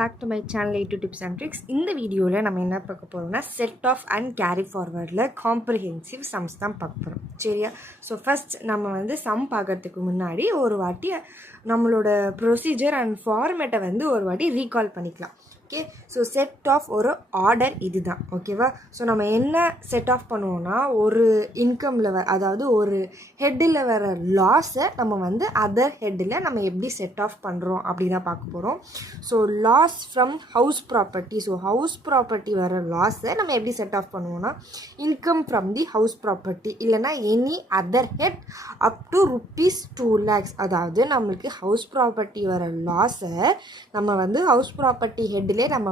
Back to my channel A2 tips and tricks. இந்த வீடியோவில் நம்ம என்ன பார்க்க போகிறோம்னா செட் ஆஃப் அண்ட் கேரி ஃபார்வர்டில் காம்ப்ரிஹென்சிவ் சம்ஸ் தான் பார்க்க போகிறோம். சரியா? ஸோ ஃபஸ்ட் நம்ம சம் பார்க்கறதுக்கு முன்னாடி ஒரு வாட்டி நம்மளோட ப்ரொசீஜர் அண்ட் ஃபார்மேட்டை ஒரு வாட்டி ரீகால் பண்ணிக்கலாம். ஓகே, ஸோ செட் ஆஃப் ஒரு ஆர்டர் இது தான். ஓகேவா? ஸோ நம்ம என்ன செட் ஆஃப் பண்ணுவோம்னா ஒரு இன்கமில் அதாவது ஒரு ஹெட்டில் வர லாஸை நம்ம அதர் ஹெட்டில் நம்ம எப்படி செட் ஆஃப் பண்ணுறோம் அப்படி தான் பார்க்க போகிறோம். So loss from house property. So house property வர லாஸை நம்ம எப்படி செட் ஆஃப் பண்ணுவோம்னா income from the house property இல்லைனா any other head up to ₹2 lakhs. அதாவது நம்மளுக்கு ஹவுஸ் ப்ராப்பர்ட்டி வர லாஸை நம்ம ஹவுஸ் ப்ராப்பர்ட்டி ஹெட்டில் நம்ம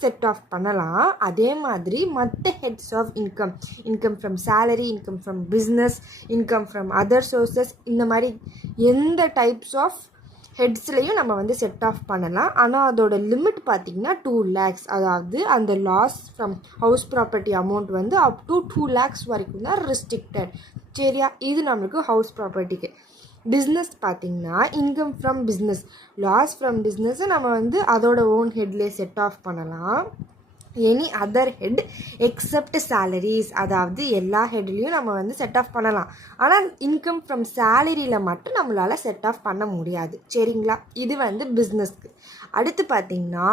செட் ஆஃப் பண்ணலாம். அதே மாதிரி மற்ற heads of income from salary, income from business, income from other sources, இந்த மாதிரி எந்த டைப்ஸ் ஆஃப் ஹெட்ஸ்லையும் நம்ம செட் ஆஃப் பண்ணலாம். ஆனால் அதோட லிமிட் பார்த்திங்கன்னா 2 lakhs. அதாவது அந்த loss from house property amount up to 2 lakhs வரைக்கும் தான் ரெஸ்ட்ரிக்டட். சரியா? இது நம்மளுக்கு ஹவுஸ் ப்ராப்பர்ட்டிக்கு. பிஸ்னஸ் பார்த்திங்கன்னா income from business, loss from பிஸ்னஸை நம்ம அதோட ஓன் ஹெட்லேயே செட் ஆஃப் பண்ணலாம். Any other head except salaries, அதாவது எல்லா ஹெட்லேயும் நம்ம செட் ஆஃப் பண்ணலாம். ஆனால் இன்கம் ஃப்ரம் சேலரியில் மட்டும் நம்மளால் செட் ஆஃப் பண்ண முடியாது. சரிங்களா? இது பிஸ்னஸ்க்கு. அடுத்து பார்த்திங்கன்னா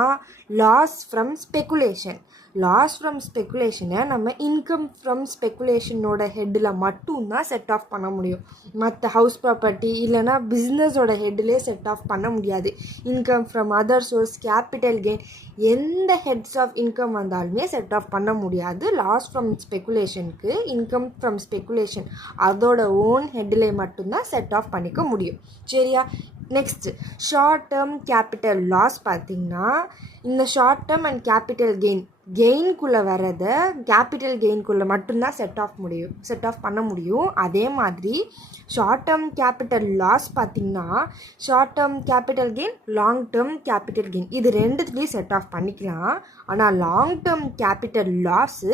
loss from speculation. Loss from ஸ்பெக்குலேஷனை நம்ம இன்கம் ஃப்ரம் ஸ்பெக்குலேஷனோட ஹெட்டில் மட்டும்தான் செட் ஆஃப் பண்ண முடியும். மற்ற ஹவுஸ் ப்ராப்பர்ட்டி இல்லைனா பிஸ்னஸோட ஹெட்டிலே செட் ஆஃப் பண்ண முடியாது. Income from other source, capital gain, எந்த ஹெட்ஸ் ஆஃப் இன்கம் வந்தாலுமே செட் ஆஃப் பண்ண முடியாது. லாஸ் ஃப்ரம் ஸ்பெக்குலேஷனுக்கு இன்கம் ஃப்ரம் ஸ்பெக்குலேஷன் அதோட ஓன் ஹெட்டில் மட்டும்தான் செட் ஆஃப் பண்ணிக்க முடியும். சரியா? Next short term capital loss பார்த்திங்கன்னா இந்த ஷார்ட் டேர்ம் அண்ட் கேபிட்டல் கெயின்குள்ளே வர்றதை கேபிட்டல் கெயின்குள்ளே மட்டும்தான் செட் ஆஃப் பண்ண முடியும். அதே மாதிரி ஷார்ட் டேர்ம் கேபிட்டல் லாஸ் பார்த்திங்கன்னா short term capital gain, long term capital gain, இது ரெண்டுத்துலேயும் செட் ஆஃப் பண்ணிக்கலாம். ஆனால் long term capital loss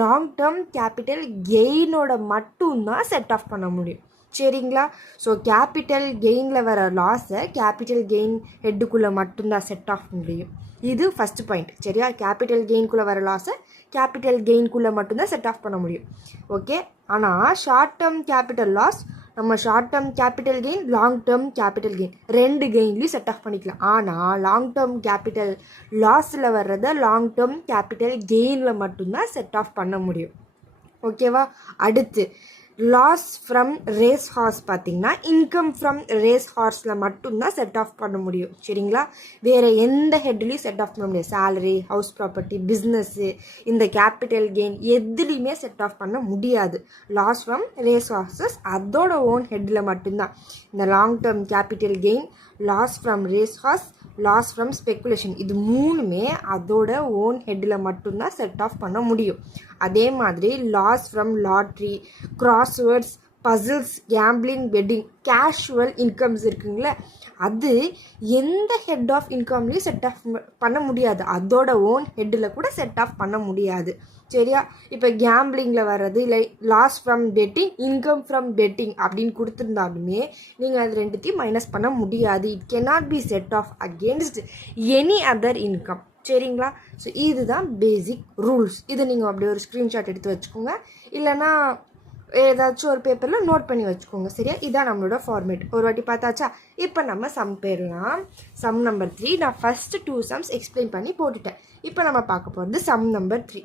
long term capital கெயினோட மட்டும்தான் செட் ஆஃப் பண்ண முடியும். சரிங்களா? ஸோ கேபிட்டல் கெயினில் வர லாஸை கேபிட்டல் கெயின் ஹெட்டுக்குள்ளே மட்டும்தான் செட் ஆஃப் முடியும். இது ஃபஸ்ட் பாயிண்ட். சரியா? கேபிட்டல் கெயின்குள்ளே வர லாஸை கேபிட்டல் கெயின்குள்ளே மட்டும்தான் செட் ஆஃப் பண்ண முடியும். ஓகே. ஆனால் ஷார்ட் டேர்ம் கேபிட்டல் லாஸ் நம்ம short term capital gain, long term capital gain ரெண்டு கெயின்லேயும் செட் ஆஃப் பண்ணிக்கலாம். ஆனால் லாங் டேர்ம் கேபிட்டல் லாஸில் வர்றதை லாங் டேர்ம் கேபிட்டல் கெயினில் மட்டும்தான் செட் ஆஃப் பண்ண முடியும். ஓகேவா? அடுத்து லாஸ் ஃப்ரம் ரேஸ் ஹார்ஸ் பார்த்திங்கன்னா இன்கம் ஃப்ரம் ரேஸ் ஹார்ஸில் மட்டும்தான் செட் ஆஃப் பண்ண முடியும். சரிங்களா? வேறு எந்த ஹெட்லேயும் செட் ஆஃப் பண்ண முடியாது. சேலரி, ஹவுஸ் ப்ராப்பர்ட்டி, பிஸ்னஸ்ஸு, இந்த கேபிட்டல் கெயின் எதுலேயுமே செட் ஆஃப் பண்ண முடியாது. லாஸ் ஃப்ரம் ரேஸ் ஹார்ஸஸ் அதோட ஓன் ஹெட்டில் மட்டும்தான் இந்த long term capital gain, loss from race horse, loss from speculation இது மூணுமே அதோட ஓன் ஹெட்டில் மட்டும்தான் செட் ஆஃப் பண்ண முடியும். அதே மாதிரி loss from lottery, crosswords, puzzles, gambling, betting, casual incomes இருக்குங்களே, அது எந்த ஹெட் ஆஃப் இன்கம்லேயும் செட் ஆஃப் பண்ண முடியாது. அதோட ஓன் ஹெட்டில் கூட செட் ஆஃப் பண்ண முடியாது. சரியா? இப்போ கேம்பிளிங்கில் வர்றது இல்லை loss from betting, income from betting அப்படின்னு கொடுத்துருந்தாலுமே நீங்கள் அது ரெண்டுத்தையும் மைனஸ் பண்ண முடியாது. It cannot be set off against any other income. சரிங்களா? ஸோ இதுதான் பேசிக் ரூல்ஸ். இதை நீங்கள் அப்படியே ஒரு ஸ்க்ரீன்ஷாட் எடுத்து வச்சுக்கோங்க, இல்லைனா ஏதாச்சும் ஒரு பேப்பரில் நோட் பண்ணி வச்சுக்கோங்க. சரியா? இதான் நம்மளோட ஃபார்மேட். ஒரு வாட்டி பார்த்தாச்சா? இப்போ நம்ம சம் போயிடலாம். சம் நம்பர் 3 நான் ஃபஸ்ட்டு 2 sums எக்ஸ்பிளைன் பண்ணி போட்டுட்டேன். இப்போ நம்ம பார்க்க போகிறது sum number 3.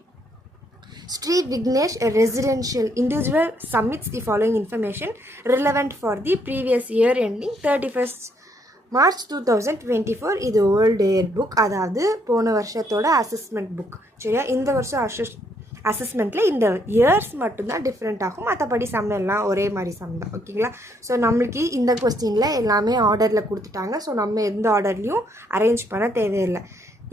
Sri Vignesh, a residential individual, submits the following information relevant for the previous year ending 31st March 2024. இது ஓல்டு இயர் புக், அதாவது போன வருஷத்தோட அசஸ்மெண்ட் புக். சரியா? இந்த வருஷம் அசஸ்மெண்ட்டில் இந்த இயர்ஸ் மட்டும்தான் டிஃப்ரெண்ட் ஆகும், மற்றபடி சம் எல்லாம் ஒரே மாதிரி சம் தான். ஓகேங்களா? ஸோ நம்மளுக்கு இந்த கொஸ்டினில் எல்லாமே ஆர்டரில் கொடுத்துட்டாங்க. ஸோ நம்ம எந்த ஆர்டர்லையும் அரேஞ்ச் பண்ண தேவையில்லை.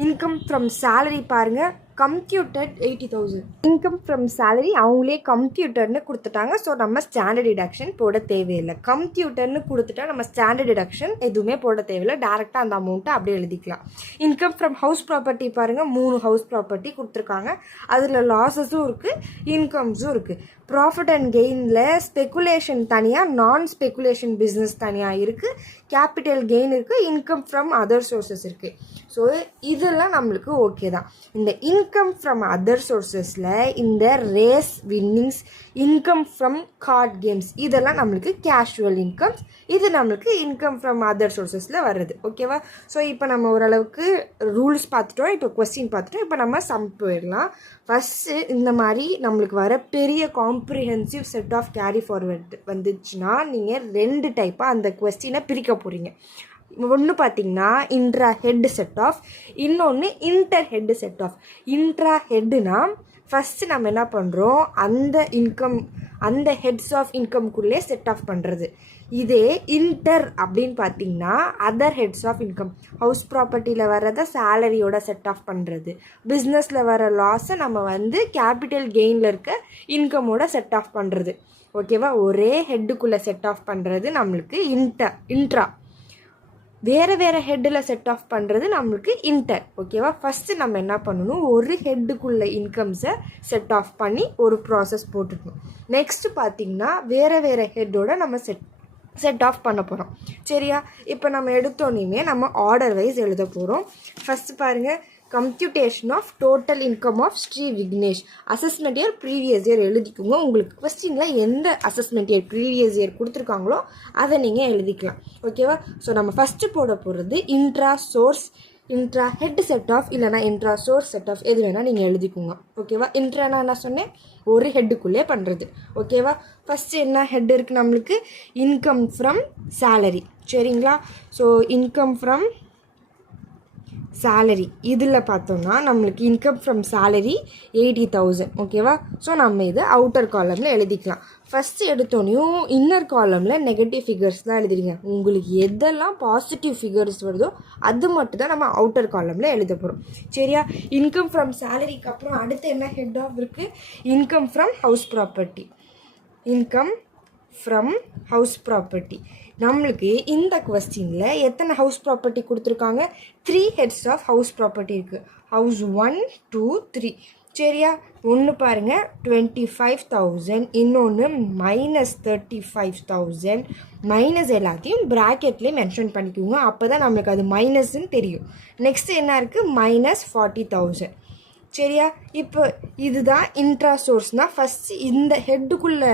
இன்கம் ஃப்ரம் சேலரி பாருங்கள், கம்ப்யூட்டர் 80,000 இன்கம் ஃப்ரம் சேலரி அவங்களே கம்ப்யூட்டர்னு கொடுத்துட்டாங்க. ஸோ நம்ம ஸ்டாண்டர்ட் டிடக்ஷன் போட தேவையில்லை. கம்ப்யூட்டர்னு கொடுத்துட்டா நம்ம ஸ்டாண்டர்ட் டிடக்ஷன் எதுவுமே போட தேவையில்லை. டேரெக்டாக அந்த அமௌண்ட்டை அப்படியே எழுதிக்கலாம். இன்கம் ஃப்ரம் ஹவுஸ் ப்ராப்பர்ட்டி பாருங்கள், 3 ஹவுஸ் ப்ராப்பர்ட்டி கொடுத்துருக்காங்க. அதில் லாஸஸும் இருக்குது, இன்கம்ஸும் இருக்குது. ப்ராஃபிட் அண்ட் கெயினில் ஸ்பெக்குலேஷன் தனியாக, நான் ஸ்பெக்குலேஷன் பிஸ்னஸ் தனியாக இருக்குது. கேபிட்டல் கெயின் இருக்குது, இன்கம் ஃப்ரம் அதர் சோர்சஸ் இருக்குது. ஸோ இதெல்லாம் நம்மளுக்கு ஓகே தான். இந்த இன்கம் ஃப்ரம் அதர் சோர்ஸஸில் இந்த race winnings, income from card games இதெல்லாம் நம்மளுக்கு கேஷுவல் இன்கம்ஸ். இது நம்மளுக்கு இன்கம் ஃப்ரம் அதர் சோர்ஸஸில் வருது. ஓகேவா? ஸோ இப்போ நம்ம ஓரளவுக்கு ரூல்ஸ் பார்த்துட்டோம், இப்போ கொஸ்டின் பார்த்துட்டோம். இப்போ நம்ம சம் போயிடலாம். ஃபஸ்ட்டு இந்த மாதிரி நம்மளுக்கு வர பெரிய comprehensive set off carry forward வந்துச்சுன்னா நீங்கள் 2 டைப்பாக அந்த கொஸ்டினை பிரிக்க போகிறீங்க. ஒன்று பார்த்தீங்கன்னா இன்ட்ரா ஹெட் செட் ஆஃப், இன்னொன்று inter head set off. Intra ஹெட்டுனா ஃபஸ்ட்டு நம்ம என்ன பண்ணுறோம், அந்த ஹெட்ஸ் ஆஃப் இன்கம்குள்ளே செட் ஆஃப் பண்ணுறது. இதே இன்டர் அப்படின்னு பார்த்தீங்கன்னா other heads of income, house ப்ராப்பர்ட்டியில் வர்றதை சேலரியோட செட் ஆஃப் பண்ணுறது, பிஸ்னஸில் வர லாஸை நம்ம கேபிட்டல் கெயினில் இருக்க இன்கமோட செட் ஆஃப் பண்ணுறது. ஓகேவா? ஒரே ஹெட்டுக்குள்ளே செட் ஆஃப் பண்ணுறது நம்மளுக்கு இன்ட்ரா, வேறு ஹெட்டில் செட் ஆஃப் பண்ணுறது நம்மளுக்கு இன்டர். ஓகேவா? ஃபஸ்ட்டு நம்ம என்ன பண்ணணும், ஒரு ஹெட்டுக்குள்ளே இன்கம்ஸை செட் ஆஃப் பண்ணி ஒரு ப்ராசஸ் போட்டுக்கணும். நெக்ஸ்ட்டு பார்த்திங்கன்னா வேறு ஹெட்டோட நம்ம செட் ஆஃப் பண்ண போகிறோம். சரியா? இப்போ நம்ம எடுத்தோன்னே நம்ம ஆர்டர் வைஸ் எழுத போகிறோம். ஃபஸ்ட்டு பாருங்கள், computation of total income of Shri Vignesh. Assessment year previous year எழுதிக்கோங்க. உங்களுக்கு கொஸ்டினில் எந்த அசஸ்மெண்ட் இயர் ப்ரீவியஸ் இயர் கொடுத்துருக்காங்களோ அதை நீங்கள் எழுதிக்கலாம். ஓகேவா? ஸோ நம்ம ஃபஸ்ட்டு போட போகிறது intra source, intra head set off, இல்லைனா இன்ட்ரா சோர்ஸ் செட் ஆஃப், எது வேணால் நீங்கள் எழுதிக்கோங்க. ஓகேவா? இன்ட்ரானா என்ன சொன்னேன், ஒரு ஹெட்டுக்குள்ளே பண்ணுறது. ஓகேவா? ஃபஸ்ட்டு என்ன ஹெட் இருக்குது நம்மளுக்கு, இன்கம் ஃப்ரம் சேலரி. சரிங்களா? ஸோ இன்கம் ஃப்ரம் சேலரி இதில் பார்த்தோம்னா நம்மளுக்கு இன்கம் ஃப்ரம் சேலரி 80,000. ஓகேவா? ஸோ நம்ம இதை அவுட்டர் காலமில் எழுதிக்கலாம். ஃபஸ்ட்டு எடுத்தோன்னையும் இன்னர் காலமில் நெகட்டிவ் ஃபிகர்ஸ் தான் எழுதிடுங்க. உங்களுக்கு எதெல்லாம் பாசிட்டிவ் ஃபிகர்ஸ் வருதோ அது மட்டும் தான் நம்ம அவுட்டர் காலமில் எழுத போகிறோம். சரியா? இன்கம் ஃப்ரம் சேலரிக்கு அப்புறம் அடுத்து என்ன ஹெட் ஆஃப் இருக்குது, income from house property. Income from house property நம்மளுக்கு இந்த கொஸ்டினில் எத்தனை ஹவுஸ் ப்ராப்பர்ட்டி கொடுத்துருக்காங்க, 3 ஹெட்ஸ் ஆஃப் ஹவுஸ் ப்ராப்பர்ட்டி இருக்குது. ஹவுஸ் 1, 2, 3. சரியா? ஒன்று பாருங்கள் -25,000, இன்னொன்று -35,000. மைனஸ் எல்லாத்தையும் ப்ராக்கெட்லேயே மென்ஷன் பண்ணிக்கோங்க, அப்போ தான் நம்மளுக்கு அது மைனஸ்ன்னு தெரியும். நெக்ஸ்ட்டு என்ன இருக்குது, -40,000. சரியா? இப்போ இதுதான் இன்ட்ரா சோர்ஸ்னால் ஃபஸ்ட்டு இந்த ஹெட்டுக்குள்ளே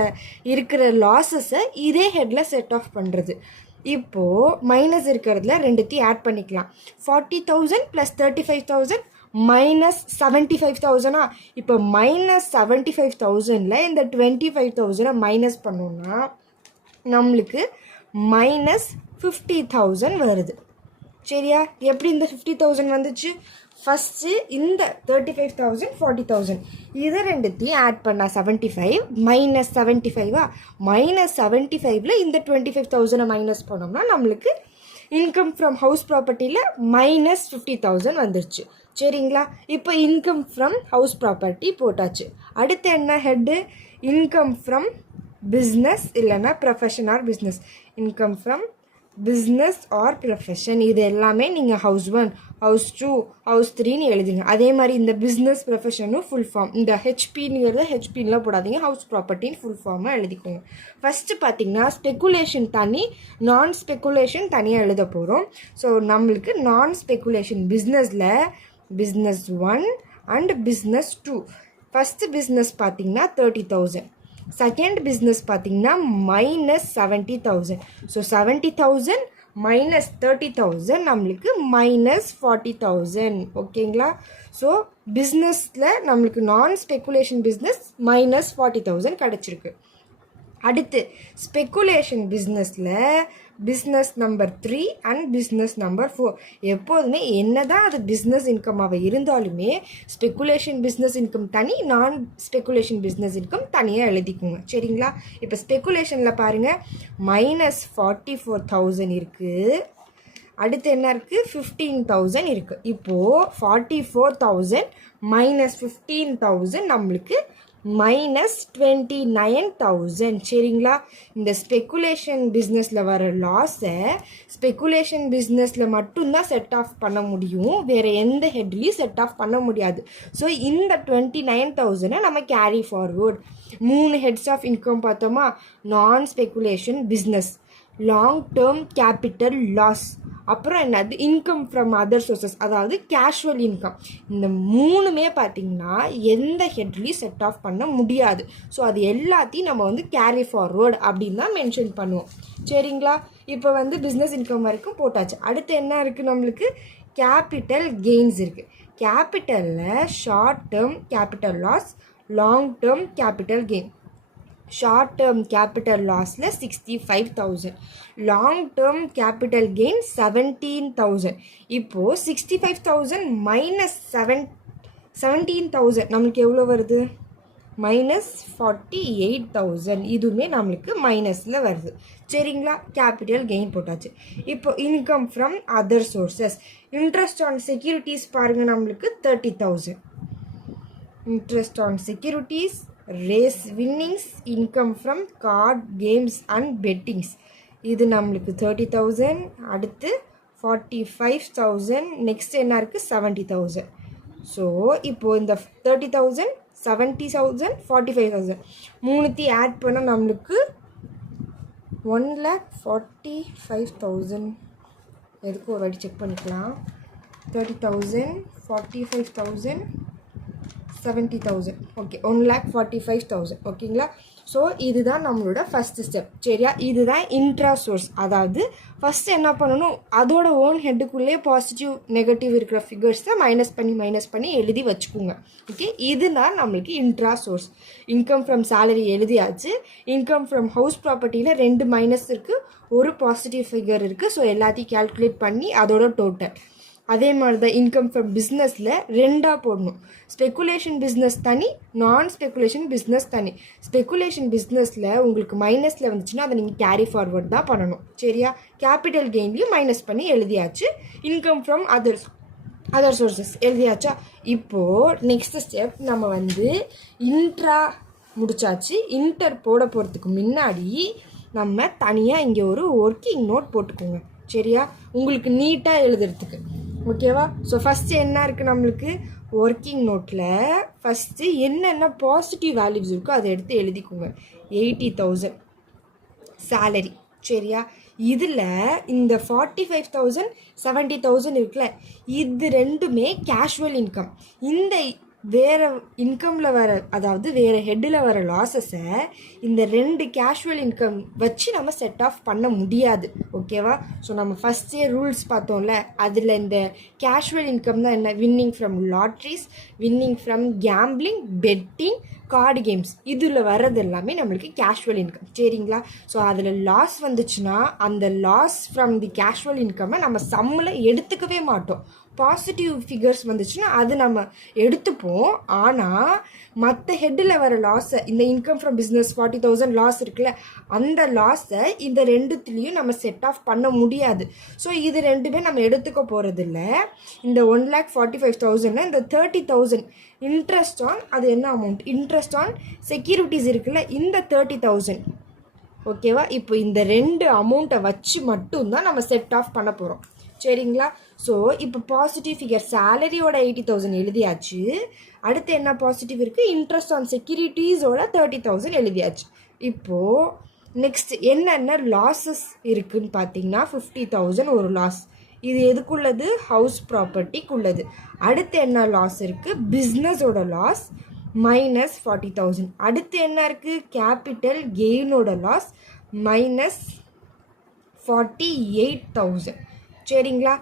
இருக்கிற லாஸஸை இதே ஹெட்டில் செட் ஆஃப் பண்ணுறது. இப்போது மைனஸ் இருக்கிறதுல ரெண்டுத்தையும் ஆட் பண்ணிக்கலாம். 40,000 + 35,000 -75,000. இப்போ -75,000 இந்த 25,000 மைனஸ் பண்ணோன்னா நம்மளுக்கு -50,000 வருது. சரியா? எப்படி இந்த 50,000 வந்துச்சு, ஃபஸ்ட்டு இந்த 35,000 40,000 இதை ரெண்டுத்தையும் ஆட் பண்ணால் 75 -75 -75 இந்த 25,000 மைனஸ் பண்ணோம்னா நம்மளுக்கு இன்கம் ஃப்ரம் ஹவுஸ் ப்ராப்பர்ட்டியில் -50,000 வந்துருச்சு. சரிங்களா? இப்போ இன்கம் ஃப்ரம் ஹவுஸ் ப்ராப்பர்ட்டி போட்டாச்சு. அடுத்து என்ன ஹெட்டு, இன்கம் ஃப்ரம் பிஸ்னஸ் இல்லைன்னா profession or business. Income from business or profession இது எல்லாமே நீங்கள் ஹவுஸ் 1, ஹவுஸ் 2, ஹவுஸ் 3ன்னு எழுதுங்க. அதே மாதிரி இந்த பிஸ்னஸ் ப்ரொஃபஷனும் ஃபுல் ஃபார்ம், இந்த ஹெச்பிங்கிறத ஹெச்பின்லாம் போடாதீங்க, ஹவுஸ் ப்ராப்பர்ட்டின்னு ஃபுல் ஃபார்மாக எழுதிக்கோங்க. ஃபஸ்ட்டு பார்த்தீங்கன்னா ஸ்பெக்குலேஷன் தனி, நான் ஸ்பெக்குலேஷன் தனியாக எழுத போகிறோம். ஸோ நம்மளுக்கு நான் ஸ்பெக்குலேஷன் பிஸ்னஸில் business 1 and business 2. First business பார்த்தீங்கன்னா 30,000. செகண்ட் பிஸ்னஸ் பார்த்தீங்கன்னா -70,000. ஸோ 70,000 -30,000 நம்மளுக்கு -40,000. ஓகேங்களா? ஸோ பிஸ்னஸில் நம்மளுக்கு நான் ஸ்பெக்குலேஷன் பிஸ்னஸ் -40,000 கிடச்சிருக்கு. அடுத்து ஸ்பெக்குலேஷன் பிஸ்னஸில் business number 3 and business number 4. எப்போதுமே என்ன தான் அது பிஸ்னஸ் இன்கமாக இருந்தாலுமே ஸ்பெக்குலேஷன் பிஸ்னஸ் இன்கம் தனி, நான் ஸ்பெக்குலேஷன் பிஸ்னஸ் இன்கம் தனியாக எழுதிக்கோங்க. சரிங்களா? இப்போ ஸ்பெக்குலேஷனில் பாருங்கள் -44,000 இருக்குது. அடுத்து என்ன இருக்குது, 15,000 இருக்குது. இப்போது 44,000 -15,000 நம்மளுக்கு -29,000. சரிங்களா? இந்த ஸ்பெக்குலேஷன் பிஸ்னஸில் வர லாஸை ஸ்பெக்குலேஷன் பிஸ்னஸில் மட்டும்தான் செட் ஆஃப் பண்ண முடியும், வேறு எந்த ஹெட்லேயும் செட் ஆஃப் பண்ண முடியாது. ஸோ இந்த 29,000 நம்ம carry forward. 3 heads of income பார்த்தோமா, நான் speculation business, long term capital loss, அப்புறம் என்னது இன்கம் ஃப்ரம் அதர் சோர்சஸ், அதாவது கேஷுவல் இன்கம். இந்த மூணுமே பார்த்திங்கன்னா எந்த ஹெட்லேயும் செட் ஆஃப் பண்ண முடியாது. ஸோ அது எல்லாத்தையும் நம்ம வந்து கேரி ஃபார்வர்டு அப்படின்னு தான் மென்ஷன் பண்ணுவோம். சரிங்களா? இப்போ வந்து பிஸ்னஸ் இன்கம் வரைக்கும் போட்டாச்சு. அடுத்து என்ன இருக்குது நம்மளுக்கு? கேபிட்டல் கெயின்ஸ் இருக்குது. கேபிட்டலில் short term capital loss, long term capital gain. Short term capital லாஸில் 65,000, லாங் டேர்ம் கேபிட்டல் கெயின் 17,000. இப்போது 65,000 மைனஸ் 17,000 நம்மளுக்கு எவ்வளோ வருது? மைனஸ் 48,000. இதுவுமே நம்மளுக்கு மைனஸில் வருது. சரிங்களா? கேபிட்டல் கெயின் போட்டாச்சு. இப்போ income from other sources, interest on securities பாருங்கள், நம்மளுக்கு 30,000. Interest on securities, race winnings, income from card games and bettings, இது நம்மளுக்கு 30,000. அடுத்து 45,000. நெக்ஸ்ட் என்ன இருக்குது? 70,000. ஸோ இப்போது இந்த 30,000, 70,000, 45,000 மூணுத்தையும் ஆட் பண்ணால் நம்மளுக்கு 1,45,000. எதுக்கு ஒரு வாட்டி செக் பண்ணிக்கலாம். 30,000, 45,000, 70,000. ஓகே, 1,45,000. ஓகேங்களா? ஸோ இதுதான் நம்மளோட ஃபஸ்ட்டு ஸ்டெப். சரியா? இதுதான் இன்ட்ரா சோர்ஸ். அதாவது ஃபஸ்ட்டு என்ன பண்ணணும், அதோட ஓன் ஹெட்டுக்குள்ளே பாசிட்டிவ் நெகட்டிவ் இருக்கிற ஃபிகர்ஸை மைனஸ் பண்ணி எழுதி வச்சுக்கோங்க. ஓகே, இதுதான் நம்மளுக்கு intra source. Income from salary எழுதியாச்சு. இன்கம் ஃப்ரம் ஹவுஸ் ப்ராப்பர்ட்டியில் 2 மைனஸ் இருக்குது, ஒரு பாசிட்டிவ் ஃபிகர் இருக்குது. ஸோ எல்லாத்தையும் கேல்குலேட் பண்ணி அதோட டோட்டல். அதே மாதிரி தான் இன்கம் ஃப்ரம் பிஸ்னஸில் 2ஆக போடணும். ஸ்பெக்குலேஷன் பிஸ்னஸ் தனி, நான் ஸ்பெக்குலேஷன் பிஸ்னஸ் தனி. ஸ்பெக்குலேஷன் பிஸ்னஸில் உங்களுக்கு மைனஸில் வந்துச்சுன்னா அதை நீங்கள் கேரி ஃபார்வர்ட் தான் பண்ணணும். சரியா? கேபிட்டல் கெயின்லையும் மைனஸ் பண்ணி எழுதியாச்சு. இன்கம் ஃப்ரம் அதர் சோர்சஸ் எழுதியாச்சா? இப்போது நெக்ஸ்ட் ஸ்டெப் நம்ம வந்து இன்ட்ரா முடிச்சாச்சு. இன்டர் போட போகிறதுக்கு முன்னாடி நம்ம தனியாக இங்கே ஒரு ஒர்க்கிங் நோட் போட்டுக்கோங்க. சரியா? உங்களுக்கு நீட்டாக எழுதுறதுக்கு. ஓகேவா? ஸோ ஃபஸ்ட்டு என்ன இருக்குது நம்மளுக்கு? ஒர்க்கிங் நோட்டில் ஃபஸ்ட்டு என்னென்ன பாசிட்டிவ் வேல்யூஸ் இருக்கோ அதை எடுத்து எழுதிக்கோங்க. 80,000 சேலரி. சரியா? இதில் இந்த 45,000, 70,000 இருக்குல்ல, இது ரெண்டுமே கேஷுவல் இன்கம். இந்த வேறு இன்கமில் வர, அதாவது வேறு ஹெட்டில் வர லாஸஸை இந்த 2 கேஷுவல் இன்கம் வச்சு நம்ம செட் ஆஃப் பண்ண முடியாது. ஓகேவா? ஸோ நம்ம ஃபஸ்ட்டே ரூல்ஸ் பார்த்தோம்ல, அதில் இந்த கேஷுவல் இன்கம் தான் என்ன? Winning from lotteries, winning from gambling, betting, card games, இதில் வர்றது எல்லாமே நம்மளுக்கு கேஷுவல் இன்கம். சரிங்களா? ஸோ அதில் லாஸ் வந்துச்சுன்னா அந்த லாஸ் ஃப்ரம் தி கேஷுவல் இன்கம்மை நம்ம சம்மில் எடுத்துக்கவே மாட்டோம். பாசிட்டிவ் ஃபிகர்ஸ் வந்துச்சுன்னா அது நம்ம எடுத்துப்போம். ஆனால் மற்ற ஹெட்டில் வர லாஸை, இந்த இன்கம் ஃப்ரம் பிஸ்னஸ் 40,000 லாஸ் இருக்குல்ல, அந்த லாஸை இந்த ரெண்டுத்துலேயும் நம்ம செட் ஆஃப் பண்ண முடியாது. ஸோ இது ரெண்டுமே நம்ம எடுத்துக்க போகிறதில்ல. இந்த 1,45,000 இந்த 30,000 இன்ட்ரெஸ்ட் ஆன், அது என்ன அமௌண்ட்? இன்ட்ரெஸ்ட் ஆன் செக்யூரிட்டிஸ் இருக்குல்ல, இந்த 30,000. ஓகேவா? இப்போ இந்த 2 அமௌண்ட்டை வச்சு மட்டும்தான் நம்ம செட் ஆஃப் பண்ண போகிறோம். சரிங்களா? ஸோ இப்போ பாசிட்டிவ் ஃபிகர் சேலரியோட 80,000 எழுதியாச்சு. அடுத்து என்ன பாசிட்டிவ் இருக்குது? இன்ட்ரெஸ்ட் ஆன் செக்யூரிட்டிஸோட 30,000 எழுதியாச்சு. இப்போது நெக்ஸ்ட் என்னென்ன லாஸஸ் இருக்குதுன்னு பார்த்தீங்கன்னா 50,000 ஒரு லாஸ். இது எதுக்குள்ளது? ஹவுஸ் ப்ராப்பர்ட்டிக்குள்ளது. அடுத்து என்ன லாஸ் இருக்குது? பிஸ்னஸோட லாஸ் மைனஸ் 40,000. அடுத்து என்ன இருக்குது? கேபிட்டல் கெயினோட லாஸ் மைனஸ் 48,000. சரிங்களா?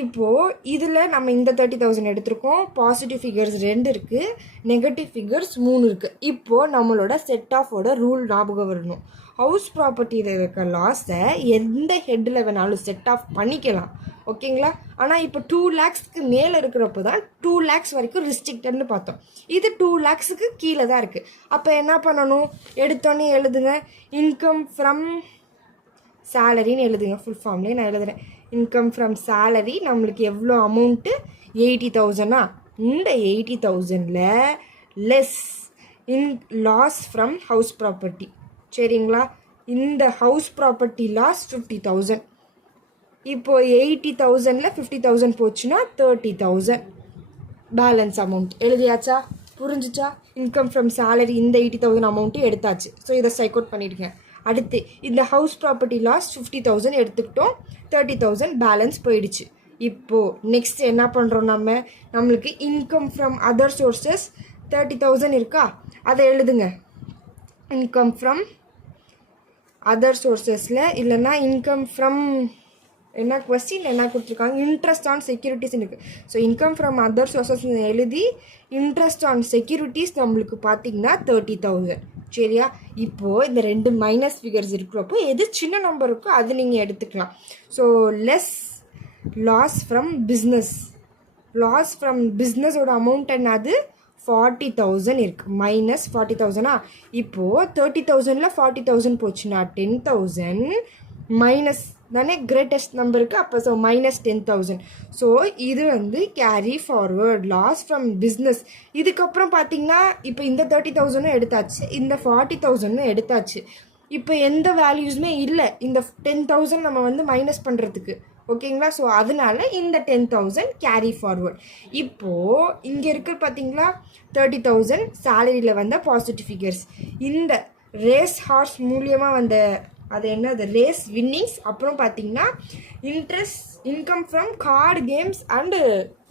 இப்போது இதில் நம்ம இந்த 30,000 எடுத்திருக்கோம். பாசிட்டிவ் ஃபிகர்ஸ் 2 இருக்குது, நெகட்டிவ் ஃபிகர்ஸ் 3 இருக்குது. இப்போது நம்மளோட செட் ஆஃபோட ரூல் ஞாபகம் வரணும். ஹவுஸ் ப்ராப்பர்ட்டியில் இருக்க லாஸை எந்த ஹெட்டில் வேணாலும் செட் ஆஃப் பண்ணிக்கலாம். ஓகேங்களா? ஆனால் இப்போ 2 lakhsக்கு மேலே இருக்கிறப்போ தான் 2 lakhs வரைக்கும் ரிஸ்ட்ரிக்டட்னு பார்த்தோம். இது 2 lakhsக்கு கீழே தான் இருக்குது. அப்போ என்ன பண்ணணும்? எடுத்தோன்னே எழுதுங்க, இன்கம் ஃப்ரம் சேலரின்னு எழுதுங்க. ஃபுல் ஃபார்ம்லேயே நான் எழுதுகிறேன். இன்கம் ஃப்ரம் சேலரி நம்மளுக்கு எவ்வளோ அமௌண்ட்டு? 80,000. இந்த 80,000ல் less loss from house property. சரிங்களா? இந்த ஹவுஸ் ப்ராப்பர்ட்டி லாஸ் 50,000. இப்போது 80,000ல் 50,000 போச்சுன்னா 30,000 பேலன்ஸ் அமௌண்ட். எழுதியாச்சா? புரிஞ்சிச்சா? இன்கம் ஃப்ரம் சேலரி இந்த 80,000 அமௌண்ட்டு எடுத்தாச்சு. ஸோ இதை ஸ்ட்ரைக் அவுட் பண்ணிவிடுங்க. அடுத்து இந்த ஹவுஸ் ப்ராப்பர்ட்டி லாஸ் 50,000 எடுத்துக்கிட்டோம், 30,000 பேலன்ஸ் போயிடுச்சு. இப்போது நெக்ஸ்ட் என்ன பண்ணுறோம், நம்மளுக்கு இன்கம் ஃப்ரம் அதர் சோர்ஸஸ் 30,000 இருக்கா, அதை எழுதுங்க. இன்கம் ஃப்ரம் அதர் சோர்ஸஸில் இல்லைன்னா இன்கம் ஃப்ரம் என்ன கொஸ்டின் என்ன கொடுத்துருக்காங்க, இன்ட்ரெஸ்ட் ஆன் செக்யூரிட்டிஸ் இருக்குது. So income from other sources எழுதி இன்ட்ரெஸ்ட் ஆன் செக்யூரிட்டிஸ் நம்மளுக்கு பார்த்தீங்கன்னா 30,000. சரியா? இப்போது இந்த ரெண்டு மைனஸ் ஃபிகர்ஸ் இருக்கிறப்போ எது சின்ன நம்பர் இருக்கோ அது நீங்கள் எடுத்துக்கலாம். So less loss from business, loss from பிஸ்னஸோட அமௌண்ட் என்னது 40,000 இருக்குது, மைனஸ் 40,000. இப்போது 30,000ல் 40,000 போச்சுன்னா 10,000 மைனஸ் தானே கிரேட்டஸ்ட் நம்பருக்கு, அப்போ ஸோ மைனஸ் 10,000. ஸோ இது வந்து carry forward loss from business. இதுக்கப்புறம் பார்த்தீங்கன்னா இப்போ இந்த 30,000 எடுத்தாச்சு, இந்த 40,000 எடுத்தாச்சு. இப்போ எந்த வேல்யூஸுமே இல்லை இந்த 10,000 நம்ம வந்து மைனஸ் பண்ணுறதுக்கு. ஓகேங்களா? ஸோ அதனால இந்த 10,000 கேரி ஃபார்வர்ட். இப்போது இங்கே இருக்கிற பார்த்தீங்களா 30,000 சேலரியில் வந்த பாசிட்டிவ் ஃபிகர்ஸ். இந்த ரேஸ் ஹார்ஸ் மூலியமாக வந்த அது என்னது ரேஸ் வின்னிங்ஸ். அப்புறம் பார்த்தீங்கன்னா interest income from card games and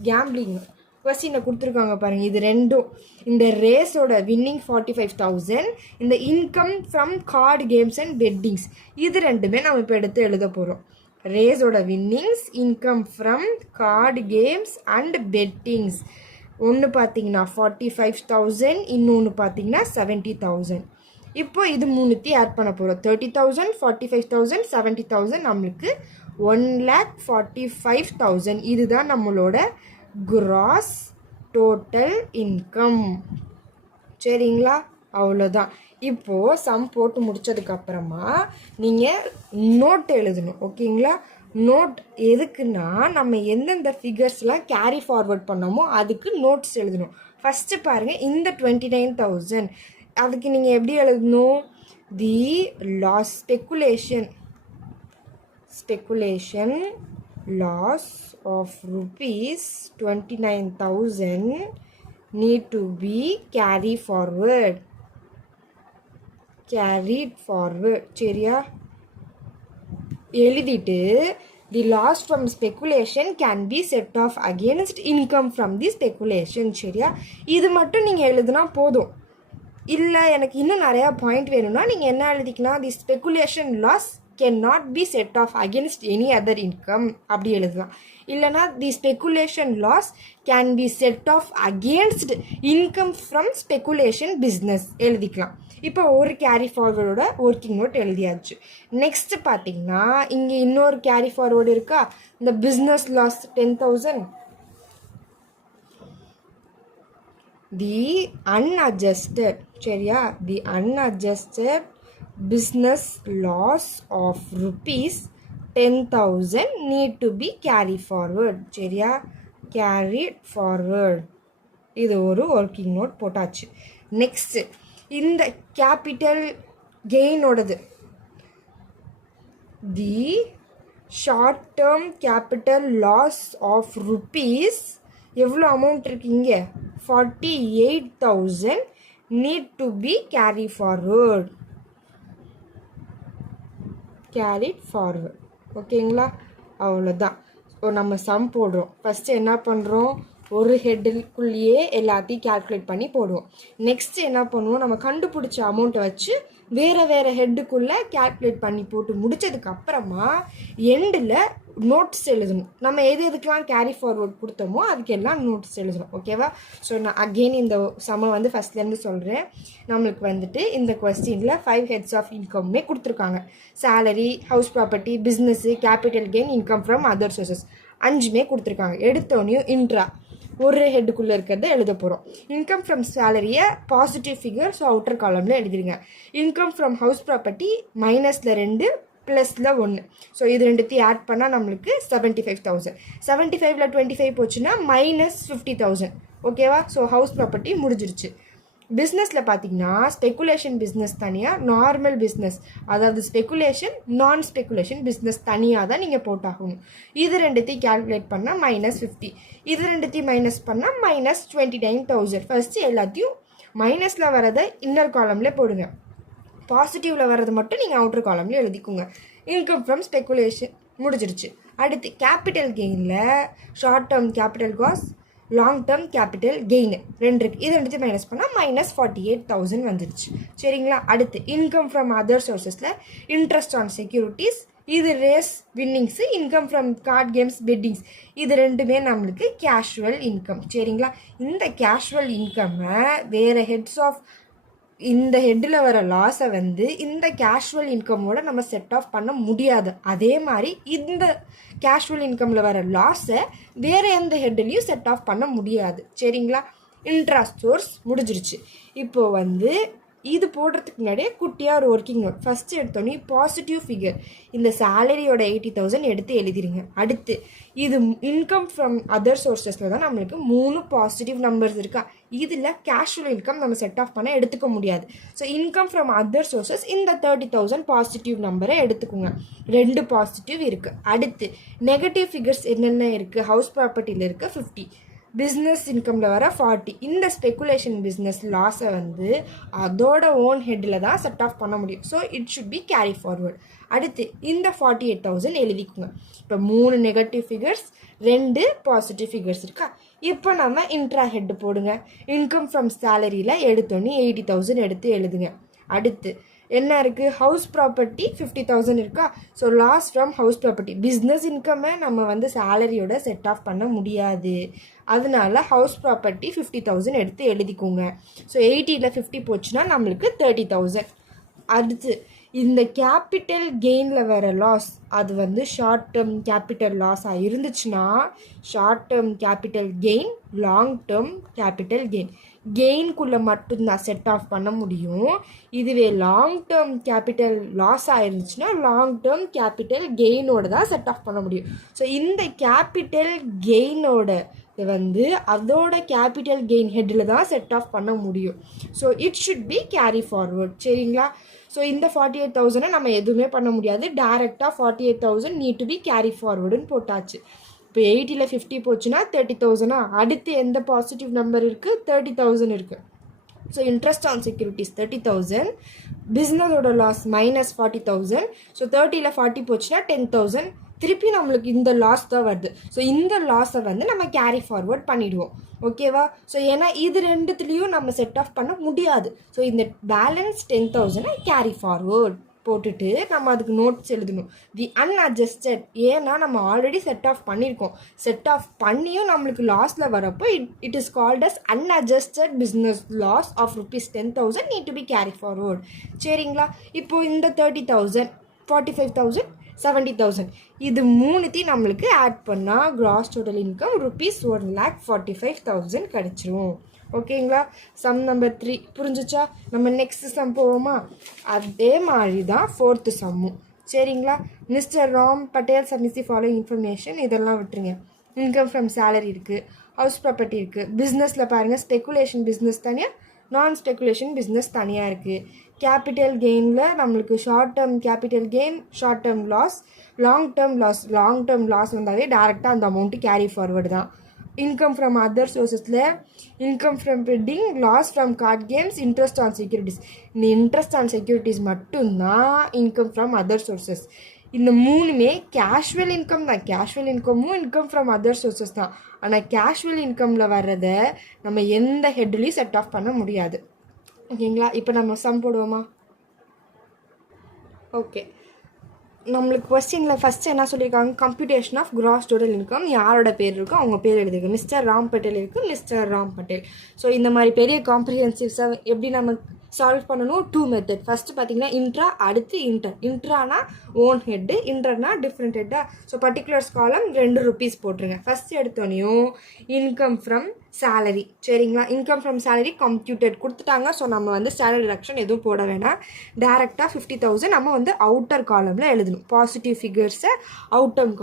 gambling கொஸ்டினை கொடுத்துருக்காங்க பாருங்கள். இது ரெண்டும் இந்த ரேஸோட வின்னிங் 45,000, இந்த income from card games and bettings, இது ரெண்டுமே நம்ம இப்போ எடுத்து எழுத போகிறோம். ரேஸோட winnings, income from card games and bettings. ஒன்று பார்த்தீங்கன்னா 45,000, இன்னொன்று பார்த்தீங்கன்னா 70,000. இப்போ இது மூணுத்தையும் ஆட் பண்ண போகிறோம். 30,000, 45,000, 70,000 நம்மளுக்கு 1,45,000. இதுதான் நம்மளோட கிராஸ் டோட்டல் இன்கம். சரிங்களா? அவ்வளோதான். இப்போது சம் போட்டு முடித்ததுக்கப்புறமா நீங்கள் நோட் எழுதணும். ஓகேங்களா? நோட் எதுக்குன்னா நம்ம எந்தெந்த ஃபிகர்ஸ்லாம் கேரி ஃபார்வர்ட் பண்ணோமோ அதுக்கு நோட்ஸ் எழுதணும். ஃபஸ்ட்டு பாருங்கள், இந்த 29,000 அதுக்கு நீங்கள் எப்படி எழுதணும், the loss speculation loss of rupees 29,000 need to be carried forward. சரியா? எழுதிட்டு the loss from speculation can be set off against income from the speculation. சரியா? இது மட்டும் நீங்கள் எழுதுனா போதும். இல்லை எனக்கு இன்னும் நிறையா பாயிண்ட் வேணும்னா நீங்கள் என்ன எழுதிக்கலாம், the speculation loss can not be set off against any other income அப்படி எழுதலாம். இல்லைனா the speculation loss can be set off against income from speculation business எழுதிக்கலாம். இப்போ ஒரு கேரி ஃபார்வர்டோட ஒர்க்கிங் நோட் எழுதியாச்சு. நெக்ஸ்ட் பார்த்தீங்கன்னா இங்கே இன்னொரு கேரி ஃபார்வர்டு இருக்கா, இந்த பிஸ்னஸ் லாஸ் 10,000. தி அன்அட்ஜஸ்டட், சரியா? The unadjusted business loss of ₹10,000 need to be carry forward. சரியா? Carried forward. இது ஒரு ஒர்க்கிங் நோட் போட்டாச்சு. நெக்ஸ்ட்டு இந்த கேபிட்டல் கெயினோடது, the short term capital loss of rupees எவ்வளோ அமௌண்ட் இருக்குங்க 48,000 need to be carry forward. Carried forward. ஓகேங்களா? அவ்வளோதான். ஸோ நம்ம சம் போடுறோம். ஃபஸ்ட்டு என்ன பண்ணுறோம், ஒரு ஹெட்டுக்குள்ளேயே எல்லாத்தையும் கேல்குலேட் பண்ணி போடுவோம். நெக்ஸ்ட்டு என்ன பண்ணுவோம், நம்ம கண்டுபிடிச்ச அமௌண்ட்டை வச்சு வேறு ஹெட்டுக்குள்ளே கேல்குலேட் பண்ணி போட்டு முடித்ததுக்கப்புறமா எண்டில் நோட்ஸ் எழுதணும். நம்ம எதுக்கெல்லாம் கேரி ஃபார்வர்ட் கொடுத்தோமோ அதுக்கெல்லாம் நோட்ஸ் எழுதணும். ஓகேவா? ஸோ நான் அகெயின் இந்த சம்மை வந்து ஃபஸ்ட்லேருந்து சொல்கிறேன். நம்மளுக்கு வந்துட்டு இந்த கொஸ்டினில் 5 ஹெட்ஸ் ஆஃப் இன்கம்மே கொடுத்துருக்காங்க. Salary, house property, business, capital gain, income from other sources 5மே கொடுத்துருக்காங்க. எடுத்தோடனையும் இன்ட்ரா ஒரு ஹெட்டுக்குள்ளே இருக்கிறத எழுத போகிறோம். இன்கம் ஃப்ரம் சேலரியை பாசிட்டிவ் ஃபிகர், ஸோ அவுட்டர் காலமில் எழுதிடுங்க. Income from house property -2 +1, so இது ரெண்டுத்தையும் ஆட் பண்ணால் நம்மளுக்கு 75,000. 75ல் 25 போச்சுன்னா -50,000. ஓகேவா? ஸோ ஹவுஸ் ப்ராப்பர்ட்டி முடிஞ்சிருச்சு. பிஸ்னஸில் பார்த்தீங்கன்னா ஸ்பெக்குலேஷன் பிஸ்னஸ் தனியாக, நார்மல் பிஸ்னஸ் அதாவது ஸ்பெக்குலேஷன் நான் ஸ்பெக்குலேஷன் பிஸ்னஸ் தனியாக தான் நீங்கள் போட்டாகணும். இது ரெண்டுத்தையும் கேல்குலேட் பண்ணால் -50, இது ரெண்டுத்தையும் மைனஸ் பண்ணால் -29,000. ஃபஸ்ட்டு எல்லாத்தையும் மைனஸில் வரதை இன்னர் காலமில் போடுங்க. பாசிட்டிவில் வர்றது மட்டும் நீங்கள் அவுட்டர் காலம்ல எழுதிக்கோங்க. இன்கம் ஃப்ரம் ஸ்பெக்குலேஷன் முடிஞ்சிருச்சு. அடுத்து கேபிட்டல் கெயினில் short term capital loss, long term capital gain ரெண்டு இருக்குது. இது ரெண்டுத்தையும் மைனஸ் பண்ணால் -48,000 வந்துடுச்சு. சரிங்களா? அடுத்து இன்கம் ஃப்ரம் அதர் சோர்ஸஸில் இன்ட்ரெஸ்ட் ஆன் செக்யூரிட்டிஸ், இது race winnings, income from card games bettings, இது ரெண்டுமே நம்மளுக்கு கேஷுவல் இன்கம். சரிங்களா? இந்த கேஷுவல் இன்கம்மை வேறு ஹெட்ஸ் ஆஃப் இந்த ஹெட்டில் வர லாஸை வந்து இந்த கேஷுவல் இன்கமோட நம்ம செட் ஆஃப் பண்ண முடியாது. அதே மாதிரி இந்த கேஷுவல் இன்கமில் வர லாஸை வேறு எந்த ஹெட்லையும் செட் ஆஃப் பண்ண முடியாது. சரிங்களா? இன்ட்ரெஸ்ட் சோர்ஸ் முடிஞ்சிருச்சு. இப்போது வந்து இது போடுறதுக்கு முன்னாடியே குட்டியாக ஒரு ஒர்க்கிங் நோட். ஃபஸ்ட்டு எடுத்தோன்னே பாசிட்டிவ் ஃபிகர் இந்த சேலரியோட 80,000 எடுத்து எழுதிடுங்க. அடுத்து இது இன்கம் ஃப்ரம் அதர் சோர்ஸஸில் தான் நம்மளுக்கு 3 பாசிட்டிவ் நம்பர்ஸ் இருக்கா. இதில் கேஷுவல் இன்கம் நம்ம செட் ஆஃப் பண்ண எடுத்துக்க முடியாது. So income from other sources இந்த 30,000 பாசிட்டிவ் நம்பரை எடுத்துக்கோங்க. 2 பாசிட்டிவ் இருக்குது. அடுத்து நெகட்டிவ் ஃபிகர்ஸ் என்னென்ன இருக்குது? ஹவுஸ் ப்ராப்பர்ட்டியில் இருக்குது 50, பிஸ்னஸ் இன்கமில் வர 40. இந்த ஸ்பெக்குலேஷன் பிஸ்னஸ் லாஸை வந்து அதோட ஓன் ஹெட்டில் தான் செட் ஆஃப் பண்ண முடியும். So it should be carry forward. அடுத்து இந்த 48,000 எழுதிக்குங்க. இப்போ 3 நெகட்டிவ் ஃபிகர்ஸ் 2 பாசிட்டிவ் ஃபிகர்ஸ் இருக்கா. இப்போ நம்ம இன்ட்ரா ஹெட்டு போடுங்க. இன்கம் ஃப்ரம் சேலரியில் எடுத்தோன்னே 80,000 எடுத்து எழுதுங்க. அடுத்து என்ன இருக்குது? ஹவுஸ் ப்ராப்பர்ட்டி 50,000 இருக்கா. So loss from house property, business இன்கம்மை நம்ம வந்து சேலரியோட செட் ஆஃப் பண்ண முடியாது. அதனால ஹவுஸ் ப்ராப்பர்ட்டி 50,000 எடுத்து எழுதிக்கோங்க. ஸோ 80ல் 50 போச்சுன்னா நம்மளுக்கு 30,000. அடுத்து இந்த கேபிட்டல் கெயினில் வர லாஸ் அது வந்து ஷார்ட் டேர்ம் கேபிட்டல் லாஸாக இருந்துச்சுன்னா short term capital gain, long term capital gain, கெயின்குள்ளே மட்டும்தான் செட் ஆஃப் பண்ண முடியும். இதுவே லாங் டேர்ம் கேபிட்டல் லாஸ் ஆயிருந்துச்சுன்னா லாங் டேர்ம் கேபிட்டல் கெயினோட தான் செட் ஆஃப் பண்ண முடியும். ஸோ இந்த கேபிட்டல் கெயினோட வந்து அதோட கேபிட்டல் கெயின் ஹெட்டில் தான் செட் ஆஃப் பண்ண முடியும். So it should be carry forward. சரிங்களா? ஸோ இந்த 48,000 நம்ம எதுவுமே பண்ண முடியாது. டேரெக்டாக 48,000 நீட் டு பி கேரி ஃபார்வர்டுன்னு போட்டாச்சு. இப்போ 80ல் 50 போச்சுன்னா 30,000. அடுத்து எந்த பாசிட்டிவ் நம்பர் இருக்குது? 30,000 இருக்குது. ஸோ இன்ட்ரெஸ்ட் ஆன் செக்யூரிட்டிஸ் 30,000, பிஸ்னஸோட லாஸ் -40,000. ஸோ 30ல் 40 போச்சுன்னா 10,000. திருப்பி நம்மளுக்கு இந்த லாஸ் தான் வருது. ஸோ இந்த லாஸை வந்து நம்ம கேரி ஃபார்வர்ட் பண்ணிவிடுவோம். ஓகேவா? ஸோ ஏன்னா இது ரெண்டுத்துலேயும் நம்ம செட் ஆஃப் பண்ண முடியாது. ஸோ இந்த பேலன்ஸ் 10,000 கேரி ஃபார்வர்ட் போட்டுட்டு நம்ம அதுக்கு நோட்ஸ் எழுதணும். தி அன்அட்ஜஸ்டட், ஏன்னா நம்ம ஆல்ரெடி செட் ஆஃப் பண்ணியிருக்கோம். செட் ஆஃப் பண்ணியும் நம்மளுக்கு லாஸில் வரப்போ it is called as unadjusted business loss of ₹10,000 need to be carry forward. சரிங்களா? இப்போது இந்த 30,000, 45,000, 70,000 இது மூணுத்தையும் நம்மளுக்கு ஆட் பண்ணால் கிராஸ் டோட்டல் இன்கம் ₹1,45,000 கிடச்சிரும். ஓகேங்களா? சம் நம்பர் 3 புரிஞ்சிச்சா? நம்ம நெக்ஸ்ட் சம் போவோமா? அதே மாதிரி தான் 4th சம்மும். சரிங்களா? Mister Ram Patel submits the following information, இதெல்லாம் விட்டுருங்க. இன்கம் ஃப்ரம் சேலரி இருக்குது, ஹவுஸ் ப்ராப்பர்ட்டி இருக்குது, பிஸ்னஸில் பாருங்கள் ஸ்பெக்குலேஷன் பிஸ்னஸ் தனியாக, நான் ஸ்பெக்குலேஷன் பிஸ்னஸ் தனியாக இருக்குது. கேபிட்டல் கெயினில் நம்மளுக்கு short term capital gain, short term loss, long term loss. Long term loss வந்தாலே டேரெக்டாக அந்த அமௌண்ட்டு கேரி ஃபார்வர்டு தான். இன்கம் ஃப்ரம் அதர் சோர்ஸஸில் income from betting, loss from card games, interest on securities. இந்த இன்ட்ரெஸ்ட் ஆன் செக்யூரிட்டிஸ் மட்டும்தான் income from other sources. இந்த மூணுமே casual income தான். கேஷுவல் இன்கமும் இன்கம் ஃப்ரம் அதர் சோர்ஸஸ் தான். ஆனால் கேஷுவல் இன்கமில் வர்றதை நம்ம எந்த ஹெட்லையும் செட் ஆஃப் பண்ண முடியாது. ஓகேங்களா? இப்போ நம்ம சம் போடுவோமா? ஓகே, நம்மளுக்கு கொஸ்டினில் ஃபஸ்ட்டு என்ன சொல்லியிருக்காங்க? Computation of gross total income. யாரோட பேர் இருக்கோ அவங்க பேர் எழுதிருக்கு. மிஸ்டர் ராம் பட்டேல் இருக்குது, மிஸ்டர் ராம் பட்டேல். ஸோ இந்த மாதிரி பெரிய காம்ப்ரிஹென்சிவ்ஸாக எப்படி நம்ம சால்வ் பண்ணணும்? 2 மெத்தட். ஃபஸ்ட்டு பார்த்தீங்கன்னா இன்ட்ரா, அடுத்து இன்டர். இன்ட்ரானா ஓன் ஹெட்டு, இன்டர்னா டிஃப்ரெண்ட் ஹெட்டாக. ஸோ பர்டிகுலர்ஸ் காலம் ₹2 போட்டுருங்க. ஃபஸ்ட்டு எடுத்தோனையும் இன்கம் ஃப்ரம் சேலரி. சரிங்களா? இன்கம் ஃப்ரம் சேலரி கம்ப்யூட்டட் கொடுத்துட்டாங்க. ஸோ நம்ம வந்து ஸ்டாண்டர்ட் டிடக்ஷன் எதுவும் போட வேணாம். டேரெக்டாக 50,000 நம்ம வந்து அவுட்டர் காலமில் எழுதணும். பாசிட்டிவ் ஃபிகர்ஸை அவுட்டர்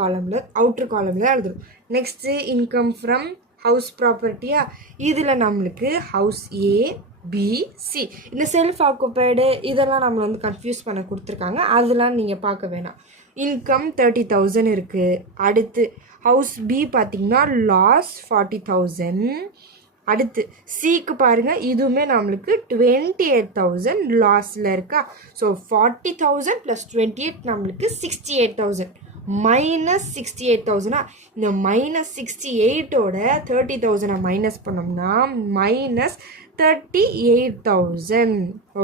காலமில் எழுதணும். நெக்ஸ்ட்டு இன்கம் ஃப்ரம் ஹவுஸ் ப்ராப்பர்ட்டியா, இதில் நம்மளுக்கு ஹவுஸ் ஏ, பி, சி. இந்த செல்ஃப் ஆக்குபைடு இதெல்லாம் நம்மளை வந்து கன்ஃபியூஸ் பண்ண கொடுத்துருக்காங்க. அதெல்லாம் நீங்கள் பார்க்க வேணாம். இன்கம் 30,000 இருக்குது. அடுத்து ஹவுஸ் பி பார்த்திங்கன்னா லாஸ் 40,000. அடுத்து சிக்கு பாருங்கள், இதுவுமே நம்மளுக்கு 28,000 லாஸில் இருக்கா. ஸோ 40,000 + 28 நம்மளுக்கு 68,000 மைனஸ் 68,000. இந்த மைனஸ் 68ஓட 30,000 மைனஸ் பண்ணோம்னா மைனஸ் 38,000.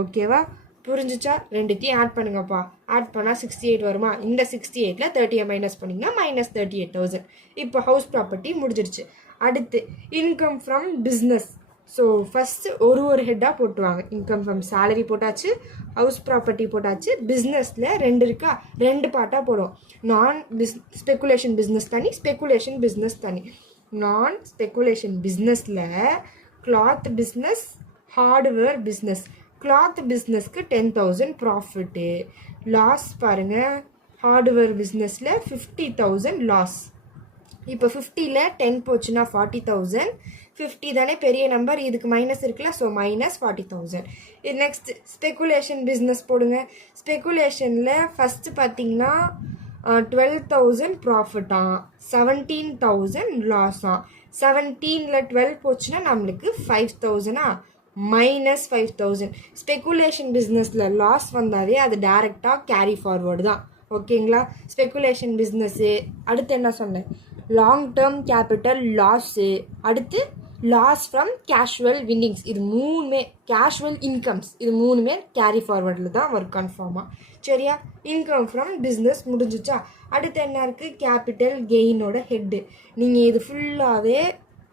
ஓகேவா, புரிஞ்சிச்சா? ரெண்டுத்தையும் ஆட் பண்ணுங்கப்பா. ஆட் பண்ணால் 68 வருமா? இந்த 68ல் 30 மைனஸ் பண்ணிங்கன்னா மைனஸ் 38,000. இப்போ ஹவுஸ் ப்ராப்பர்ட்டி முடிஞ்சிடுச்சு. அடுத்து income from business. So first ஒரு ஹெட்டாக போட்டுவாங்க. இன்கம் ஃப்ரம் சேலரி போட்டாச்சு, ஹவுஸ் ப்ராப்பர்ட்டி போட்டாச்சு, பிஸ்னஸில் 2 இருக்கா, 2 பார்ட்டாக போடுவோம். ஸ்பெக்குலேஷன் பிஸ்னஸ் தனி, ஸ்பெக்குலேஷன் பிஸ்னஸ் தனி. நான் ஸ்பெக்குலேஷன் பிஸ்னஸில் cloth business, hardware business. Cloth பிஸ்னஸ்க்கு 10,000 ப்ராஃபிட்டு. லாஸ் பாருங்கள், ஹார்ட்வேர் பிஸ்னஸில் 50,000 லாஸ். இப்போ 50ல் 10 போச்சுன்னா 40,000. 50 தானே பெரிய நம்பர், இதுக்கு மைனஸ் இருக்குல்ல, ஸோ மைனஸ் 40,000. இது நெக்ஸ்ட் ஸ்பெக்குலேஷன் பிஸ்னஸ் போடுங்க. ஸ்பெக்குலேஷனில் ஃபஸ்ட்டு பார்த்தீங்கன்னா 12,000 ப்ராஃபிட்டாம், 17,000 லாஸாம். 17ல் 12 போச்சுன்னா நம்மளுக்கு 5,000 மைனஸ் 5,000. ஸ்பெக்குலேஷன் பிஸ்னஸில் லாஸ் வந்தாவே அது டைரெக்டாக கேரி ஃபார்வர்டு தான். ஓகேங்களா, ஸ்பெக்குலேஷன் பிஸ்னஸ்ஸு. அடுத்து என்ன சொன்னேன், லாங் டேர்ம் கேபிட்டல் லாஸு. அடுத்து லாஸ் ஃப்ரம் கேஷுவல் வின்னிங்ஸ். இது 3மே கேஷுவல் இன்கம்ஸ். இது 3மே கேரி ஃபார்வர்டில் தான் ஒர்க் கன்ஃபார்மாக. சரியா, இன்கம் ஃப்ரம் பிஸ்னஸ் முடிஞ்சிச்சா. அடுத்து என்ன இருக்குது, கேபிட்டல் கெயினோட ஹெட்டு. நீங்கள் இது ஃபுல்லாகவே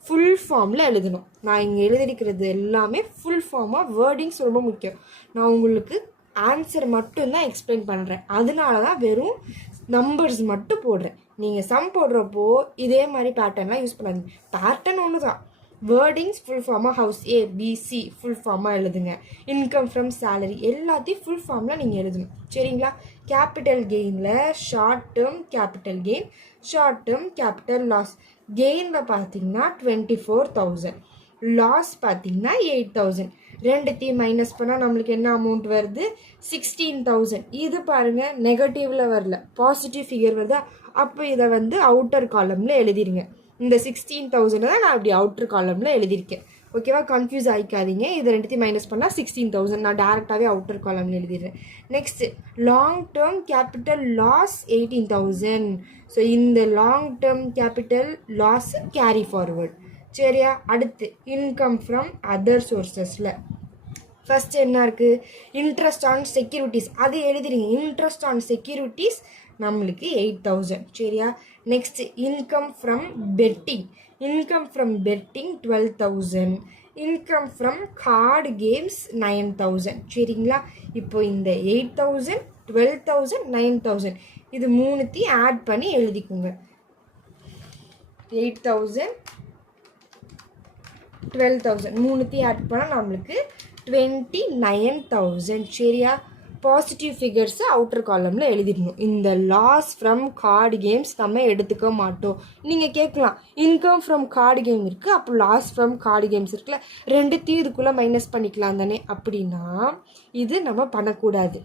ஃபுல் ஃபார்மில் எழுதணும். நான் இங்கே எழுதிருக்கிறது எல்லாமே ஃபுல் ஃபார்மாக, வேர்டிங்ஸ் ரொம்ப முக்கியம். நான் உங்களுக்கு ஆன்சர் மட்டும்தான் எக்ஸ்பிளைன் பண்ணுறேன், அதனால தான் வெறும் நம்பர்ஸ் மட்டும் போடுறேன். நீங்கள் சம் போடுறப்போ இதே மாதிரி பேட்டர்ன்லாம் யூஸ் பண்ணாதீங்க. பேட்டர்ன் ஒன்று தான், வேர்டிங்ஸ் ஃபுல் ஃபார்மாக, ஹவுஸ் ABC ஃபுல் ஃபார்மாக எழுதுங்க. இன்கம் ஃப்ரம் சேலரி எல்லாத்தையும் ஃபுல் ஃபார்மில் நீங்கள் எழுதணும். சரிங்களா. கேபிட்டல் கெயினில் short term capital gain, short term capital loss. கெயினில் பார்த்தீங்கன்னா 24,000, லாஸ் பார்த்தீங்கன்னா 8,000. ரெண்டுத்தையும் மைனஸ் பண்ணால் நம்மளுக்கு என்ன அமௌண்ட் வருது, 16,000. இது பாருங்கள் நெகட்டிவில் வரல, பாசிட்டிவ் ஃபிகர் வருதா. அப்போ இதை வந்து அவுட்டர் காலமில் எழுதிருங்க. இந்த 16,000 தான் நான் அப்படி அவுட்டர் காலமில் எழுதியிருக்கேன். ஓகேவா, கன்ஃபியூஸ் ஆகிக்காதீங்க. இது ரெண்டுத்தையும் மைனஸ் பண்ணால் 16,000. நான் டேரெக்டாகவே அவுட்டர் காலமில் எழுதிடுறேன். Next long term capital loss 18,000. So இந்த long term capital loss carry forward. சரியா. அடுத்து இன்கம் ஃப்ரம் அதர் சோர்ஸஸில் ஃபஸ்ட் என்ன இருக்குது, இன்ட்ரெஸ்ட் ஆன் செக்யூரிட்டிஸ். அது எழுதிடுங்க. இன்ட்ரெஸ்ட் ஆன் செக்யூரிட்டிஸ் நம்மளுக்கு 8,000. சரியா. Next income from betting. Income from betting 12,000. Income from card games 9,000. சரிங்களா. இப்போ இந்த 8,000, 12,000, 9,000 இது 3த்தையும் ஆட் பண்ணி எழுதிக்கோங்க. 8,000, 12,000 3த்தையும் ஆட் பண்ணால் நம்மளுக்கு 29,000. சரியா. பாசிட்டிவ் ஃபிகர்ஸை அவுட்டர் காலமில் எழுதிடணும். இந்த லாஸ் ஃப்ரம் கார்டு கேம்ஸ் நம்ம எடுத்துக்க மாட்டோம். நீங்கள் கேட்கலாம், இன்கம் ஃப்ரம் கார்டு கேம் இருக்குது, அப்போ லாஸ் ஃப்ரம் கார்டு கேம்ஸ் இருக்குல்ல, ரெண்டுத்தையும் இதுக்குள்ளே மைனஸ் பண்ணிக்கலாம் தானே. அப்படின்னா இது நம்ம பண்ணக்கூடாது.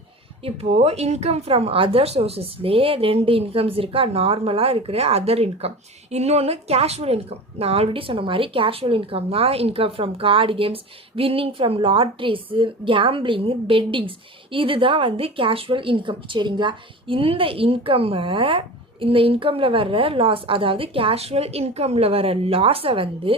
இப்போது இன்கம் ஃப்ரம் அதர் சோர்ஸஸ்லேயே 2 இன்கம்ஸ் இருக்கா. நார்மலாக இருக்கிற அதர் இன்கம், இன்னொன்று கேஷுவல் இன்கம். நான் ஆல்ரெடி சொன்ன மாதிரி கேஷுவல் இன்கம் தான் income from card games, winning from lotteries, gambling, bettings. இதுதான் வந்து கேஷுவல் இன்கம். சரிங்களா. இந்த இன்கமில் வர்ற லாஸ், அதாவது கேஷுவல் இன்கமில் வர லாஸை வந்து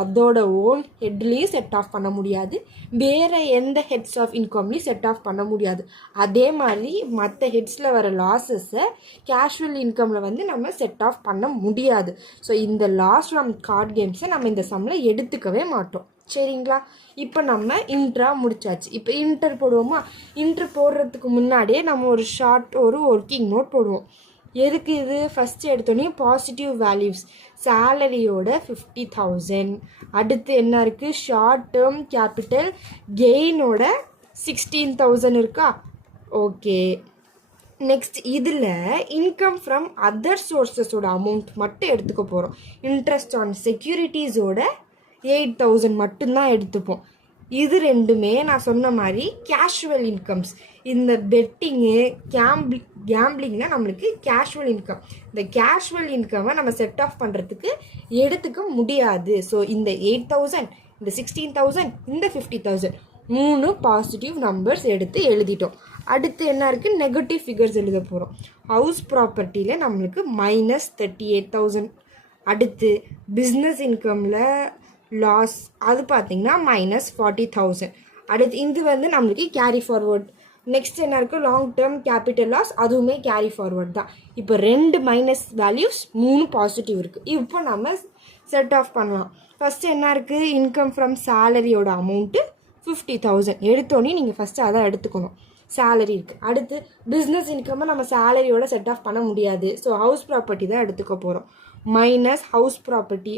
அதோட ஓன் ஹெட்லேயும் செட் ஆஃப் பண்ண முடியாது, வேறு எந்த ஹெட்ஸ் ஆஃப் இன்கம்லேயும் செட் ஆஃப் பண்ண முடியாது. அதே மாதிரி மற்ற ஹெட்ஸில் வர லாஸஸை கேஷுவல் இன்கமில் வந்து நம்ம செட் ஆஃப் பண்ண முடியாது. ஸோ இந்த லாஸ் ஃப்ரம் கார்டு கேம்ஸை நம்ம இந்த சம்மில் எடுத்துக்கவே மாட்டோம். சரிங்களா. இப்போ நம்ம இன்ட்ரா முடிச்சாச்சு. இப்போ இன்டர் போடுவோமா. இன்டர் போடுறதுக்கு முன்னாடியே நம்ம ஒரு ஷார்ட் ஒரு ஒர்க்கிங் நோட் போடுவோம். எதுக்கு இது, ஃபஸ்ட்டு எடுத்தோடனே பாசிட்டிவ் வேல்யூஸ், சேலரியோட 50,000. அடுத்து என்ன இருக்குது, ஷார்ட் டேர்ம் கேபிட்டல் கெயினோட 16,000 இருக்கா. ஓகே. நெக்ஸ்ட் இதில் இன்கம் ஃப்ரம் அதர் சோர்ஸஸோட அமௌண்ட் மட்டும் எடுத்துக்க போகிறோம். இன்ட்ரெஸ்ட் ஆன் செக்யூரிட்டிஸோட 8,000 மட்டும்தான் எடுத்துப்போம். இது ரெண்டுமே நான் சொன்ன மாதிரி கேஷுவல் இன்கம்ஸ். இந்த பெட்டிங்கு கேம்பிளிங்னா நம்மளுக்கு கேஷுவல் இன்கம். இந்த கேஷுவல் இன்கம்மை நம்ம செட் ஆஃப் பண்ணுறதுக்கு எடுத்துக்க முடியாது. ஸோ இந்த 8,000 இந்த 16,000 இந்த 50,000 3 பாசிட்டிவ் நம்பர்ஸ் எடுத்து எழுதிட்டோம். அடுத்து என்ன இருக்குது, நெகட்டிவ் ஃபிகர்ஸ் எழுத போகிறோம். ஹவுஸ் ப்ராப்பர்ட்டியில் நம்மளுக்கு -38,000. அடுத்து பிஸ்னஸ் இன்கமில் லாஸ் அது பார்த்திங்கன்னா -40,000. அடுத்து இது வந்து நம்மளுக்கு கேரி ஃபார்வர்ட். நெக்ஸ்ட் என்ன இருக்குது, லாங் டேர்ம் கேபிட்டல் லாஸ், அதுவுமே கேரி ஃபார்வர்ட் தான். இப்போ 2 மைனஸ் வேல்யூஸ் 3 பாசிட்டிவ் இருக்குது. இப்போ நம்ம செட் ஆஃப் பண்ணலாம். ஃபஸ்ட்டு என்ன இருக்குது, இன்கம் ஃப்ரம் சேலரியோட அமௌண்ட்டு 50,000 எடுத்தோன்னே நீங்கள் ஃபஸ்ட்டு அதை எடுத்துக்கணும். சேலரி இருக்குது. அடுத்து பிஸ்னஸ் இன்கம்மை நம்ம சேலரியோட செட் ஆஃப் பண்ண முடியாது. ஸோ ஹவுஸ் ப்ராப்பர்ட்டி தான் எடுத்துக்க போகிறோம். Minus house property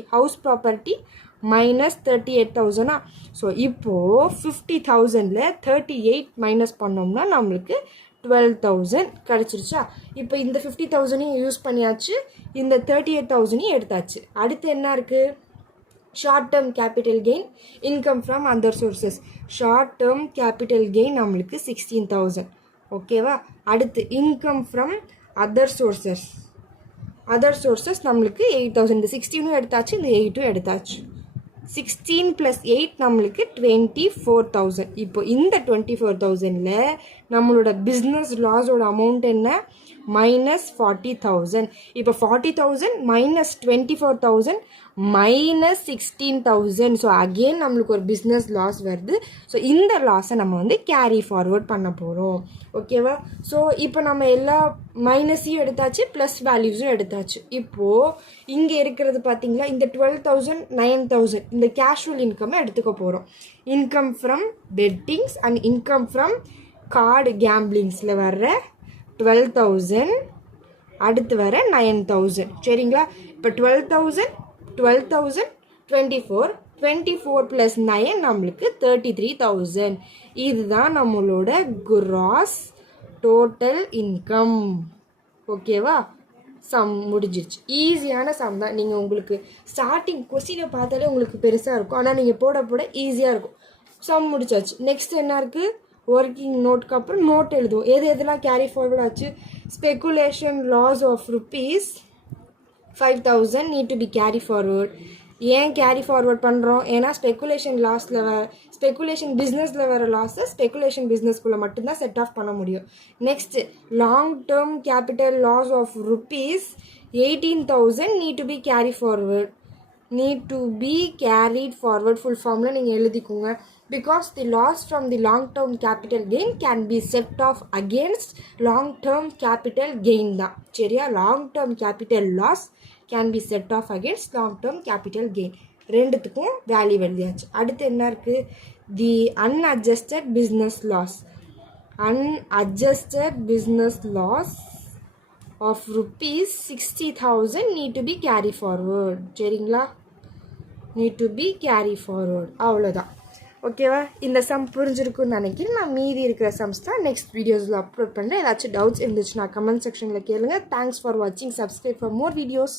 -38,000. ஸோ இப்போது 50,000ல் 38 மைனஸ் பண்ணோம்னா நம்மளுக்கு 12,000 கிடச்சிருச்சா. இப்போ இந்த 50,000ஐயும் யூஸ் பண்ணியாச்சு, இந்த 38,000ஐயும் எடுத்தாச்சு. அடுத்து என்ன இருக்குது, short term capital gain, income from other sources. Short term capital gain நம்மளுக்கு 16,000. ஓகேவா. அடுத்து இன்கம் ஃப்ரம் அதர் சோர்சஸ் நம்மளுக்கு 8,000. இந்த 16ம் எடுத்தாச்சு, இந்த 8ம் எடுத்தாச்சு. 16 + 8 நம்மளுக்கு 24,000. இப்போ இந்த 24,000ல் நம்மளோட பிஸ்னஸ் லாஸோட அமௌண்ட் என்ன, -40,000. இப்போ 40,000 -24,000 -16,000. ஸோ அகெயின் நம்மளுக்கு ஒரு பிஸ்னஸ் லாஸ் வருது. ஸோ இந்த லாஸை நம்ம வந்து கேரி ஃபார்வர்ட் பண்ண போகிறோம். ஓகேவா. ஸோ இப்போ நம்ம எல்லா மைனஸையும் எடுத்தாச்சு, ப்ளஸ் வேல்யூஸும் எடுத்தாச்சு. இப்போது இங்கே இருக்கிறது பார்த்தீங்களா, இந்த 12,000 9,000 இந்த கேஷுவல் இன்கம்மை எடுத்துக்க போகிறோம். Income from bettings and income from card கேம்பிளிங்ஸில் வர்ற 12,000, அடுத்து வர 9,000. சரிங்களா. இப்போ 12,000 24 + 9 நம்மளுக்கு 33,000. இதுதான் நம்மளோட குராஸ் டோட்டல் இன்கம். ஓகேவா. சம் முடிஞ்சிருச்சு. ஈஸியான சம் தான். நீங்கள் உங்களுக்கு ஸ்டார்டிங் கொஸ்டினை பார்த்தாலே உங்களுக்கு பெருசாக இருக்கும், ஆனால் நீங்கள் போட ஈஸியாக இருக்கும். சம் முடிச்சாச்சு. நெக்ஸ்ட் என்ன இருக்குது, ஒர்க்கிங் நோட்க்கு அப்புறம் நோட் எழுதுவோம். எதெல்லாம் கேரி ஃபார்வர்ட் ஆச்சு, speculation loss of ₹5,000 need to be carry forward. ஏன் கேரி ஃபார்வர்ட் பண்ணுறோம், ஏன்னா ஸ்பெகுலேஷன் பிஸ்னஸில் வர லாஸை ஸ்பெகுலேஷன் பிஸ்னஸ்குள்ளே மட்டும்தான் செட் ஆஃப் பண்ண முடியும். Next long term capital loss of ₹18,000 need to be carried forward. Full ஃபார்மில் நீங்கள் எழுதிக்கோங்க. Because the loss from the long-term capital gain can be set off against long-term capital gain தான். சரியா. long-term capital loss can be set off against long-term capital gain. ரெண்டுத்துக்கும் value எழுதியாச்சு. அடுத்து என்ன இருக்குது, the unadjusted business loss of ₹60,000 need to be carry forward. சரிங்களா. need to be carry forward. அவ்வளோதான். ஓகேவா. இந்த சம் புரிஞ்சிருக்குன்னு நினைக்கிறேன். நான் மீதி இருக்கிற சம்ஸ் தான் நெக்ஸ்ட் வீடியோஸில் அப்லோட் பண்ணுறேன். ஏதாச்சும் டவுட்ஸ் இருந்துச்சுன்னா கமெண்ட் செக்ஷனில் கேளுங்க. தேங்க்ஸ் ஃபார் வாட்சிங். Subscribe for more videos.